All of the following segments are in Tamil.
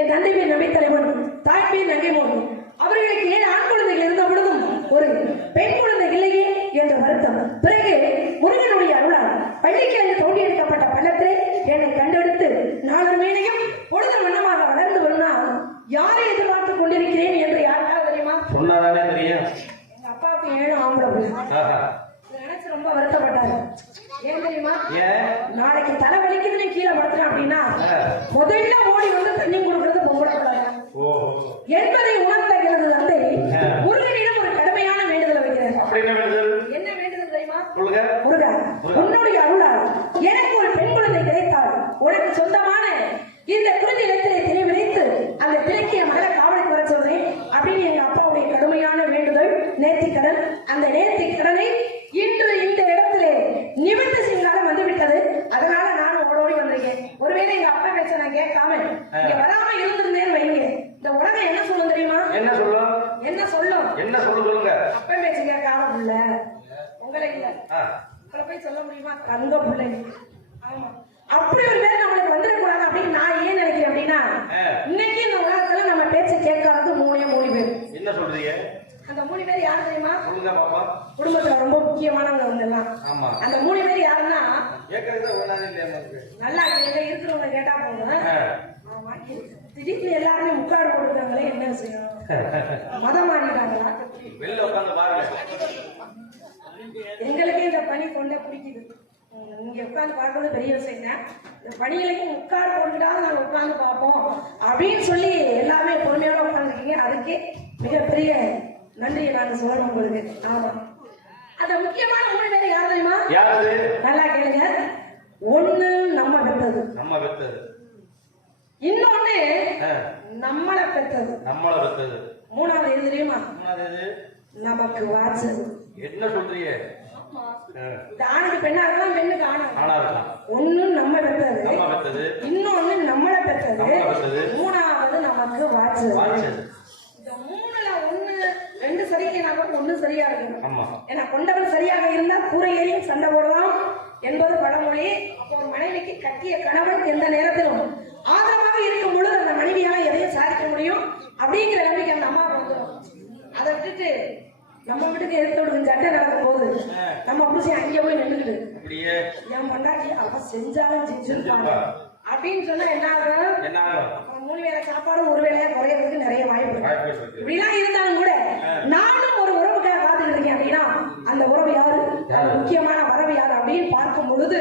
என் தந்தை பேர் நபி தலைவன், தாய் பேர் நங்கை மோகன். அவர்களுக்கு 7 ஆண் குழந்தைகள் இருந்த பொழுதும் ஒரு பெண் குழந்தை இல்லையே என்ற வருத்தம். பிறகு முருகனுடைய அருளால் பள்ளிக்கிழங்கு தோண்டி எடுக்கப்பட்ட பள்ளத்திலே என்னை கண்டெடுத்து நாளர் மேலையும் பொழுது மன்னமாக வளர்ந்து வரும்னா யாரை எதிர்பார்த்துக் கொண்டிருக்கிறேன் என்று யாருக்காவது தெரியுமா? சொன்னாதானே தெரியும். எங்க அப்பாவுக்கு 7 ஆம்பளை பிள்ளை. நினைச்சு ரொம்ப வருத்தப்பட்டாரு. ஏன் தெரியுமா? நாளைக்கு தலை வலிக்குதுன்னு கீழே படுத்துறேன் அப்படின்னா முதல்ல ஓடி வந்து தண்ணி கொடுக்கறது பொம்பளை என்பதை உணர்ந்த எனது தந்தை முருகனிடம் ஒரு கடுமையான வேண்டுதலை வைக்கிறார். என்ன வேண்டுதல் தெரியுமா? முருகா, உன்னுடைய அருளால் எனக்கு ஒரு பெண் குழந்தை கிடைத்தால் உனக்கு சொந்தமான இந்த குறிஞ்சி நிலத்திலே திரை விதைத்து அந்த திரைக்கிய மகளை காவலுக்கு வர சொல்றேன் அப்படின்னு எங்க அப்பாவுடைய கடுமையான வேண்டுதல், நேர்த்திக்கடன். அந்த நேர்த்திக்கடனை இன்று இந்த இடத்திலே நிமித்த சிங்காலம் வந்துவிட்டது. அதனால நானும் ஓடோடி வந்திருக்கேன். ஒருவேளை எங்க அப்பா பேச்ச நான் கேட்காம இங்க வராம இருந்திருந்தேன்னு வைங்க, இந்த உலகம் என்ன சொல்லும் தெரியுமா? என்ன சொல்லும்? என்ன சொல்லுங்க? அப்பா பேச்சு கேட்காத புள்ள உங்களை இல்ல, உங்களை போய் சொல்ல முடியுமா? தங்க புள்ளை. ஆமா, அப்படி ஒரு பேர் நம்மளுக்கு வந்துடக்கூடாது அப்படின்னு நான் ஏன் நினைக்கிறேன் அப்படின்னா, இன்னைக்கு இந்த உலகத்துல நம்ம பேச்சை கேட்காதது 3 பேர். என்ன சொல்றீங்க? அந்த 3 பேர் யாரு தெரியுமா? குடும்பத்துல ரொம்ப முக்கியமானவங்க வந்துடலாம். அந்த 3 பேர் யாருன்னா, நல்லா இருக்கிறவங்க கேட்டா போங்க. ஆமா, திடீர்னு எல்லாருமே முக்காடு போட்டுருக்காங்களே, என்ன விஷயம்? மதம் மாறிட்டாங்களா? எங்களுக்கே இந்த பணி கொண்டே பிடிக்குது. இங்க உட்காந்து பார்க்கறது பெரிய விஷயம் தான். இந்த பணிகளையும் முக்காடு போட்டுக்கிட்டாலும் நாங்கள் உட்காந்து பார்ப்போம் அப்படின்னு சொல்லி எல்லாமே பொறுமையோட உட்காந்துருக்கீங்க. அதுக்கே மிகப்பெரிய நன்றியை நாங்க சொல்லணும் உங்களுக்கு. ஆமா, அந்த முக்கியமான 3 பேர் யாரு தெரியுமா? நல்லா கேளுங்க. ஒண்ணு நம்ம பெற்றது, இன்னொன்னு நம்மளை பெற்றது, மூணாவது எது தெரியுமா? நமக்கு வாச்சது. என்ன சொல்றீங்க? ஆணுக்கு பெண்ணா இருக்கலாம், பெண்ணுக்கு ஆணா இருக்கலாம். ஒண்ணு நம்ம பெற்றது, இன்னொன்னு நம்மளை பெற்றது, மூணாவது நமக்கு வாச்சது. இந்த 3ல 1 2 சரியில்லைனா ஒண்ணு சரியா இருக்கும். ஏன்னா கொண்டவன் சரியாக இருந்தா கூரை ஏறியும் சண்டை போடலாம் என்பது பழமொழி. அப்போ ஒரு மனைவிக்கு கட்டிய கணவன் எந்த நேரத்திலும் ஆதரவாக இருக்கும் பொழுது அந்த மனைவியால எதையும் சாதிக்க முடியும் அப்படிங்கிற நம்பிக்கை அந்த அம்மாவுக்கு வந்துடும். அதை விட்டுட்டு நம்ம வீட்டுக்கு எடுத்து விடுங்க சட்டை நடக்கும் போது நம்ம புடிச்சு அங்கே போய் நின்றுட்டு என் பொண்டாட்டி அப்ப செஞ்சாலும் செஞ்சிருப்பாங்க அப்படின்னு சொன்னா என்ன ஆகும்? 3 வேளை சாப்பாடு 1 வேளையா குறையறதுக்கு நிறைய வாய்ப்பு. இப்படிலாம் இருந்தாலும் கூட நானும் ஒரு உறவுக்காக காத்துட்டு இருக்கேன் அப்படின்னா அந்த உறவு யாரு, முக்கியமான வரவு யாரு அப்படின்னு பார்க்கும் பொழுது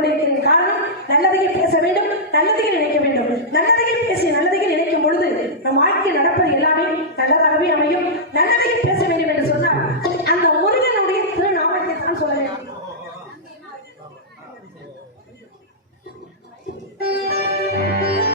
கொண்டிருக்கிறேன். காரணம், நல்லதையே பேச வேண்டும், நல்லதையே நினைக்க வேண்டும். நல்லதையே பேசி நல்லதையே நினைக்கும் பொழுது நம் வாழ்க்கை நடப்பது எல்லாமே நல்லதாகவே அமையும். நல்லதையே பேச வேண்டும் என்று சொன்னால் அந்த முருகனுடைய திருநாமத்தை தான் சொல்ல வேண்டும்.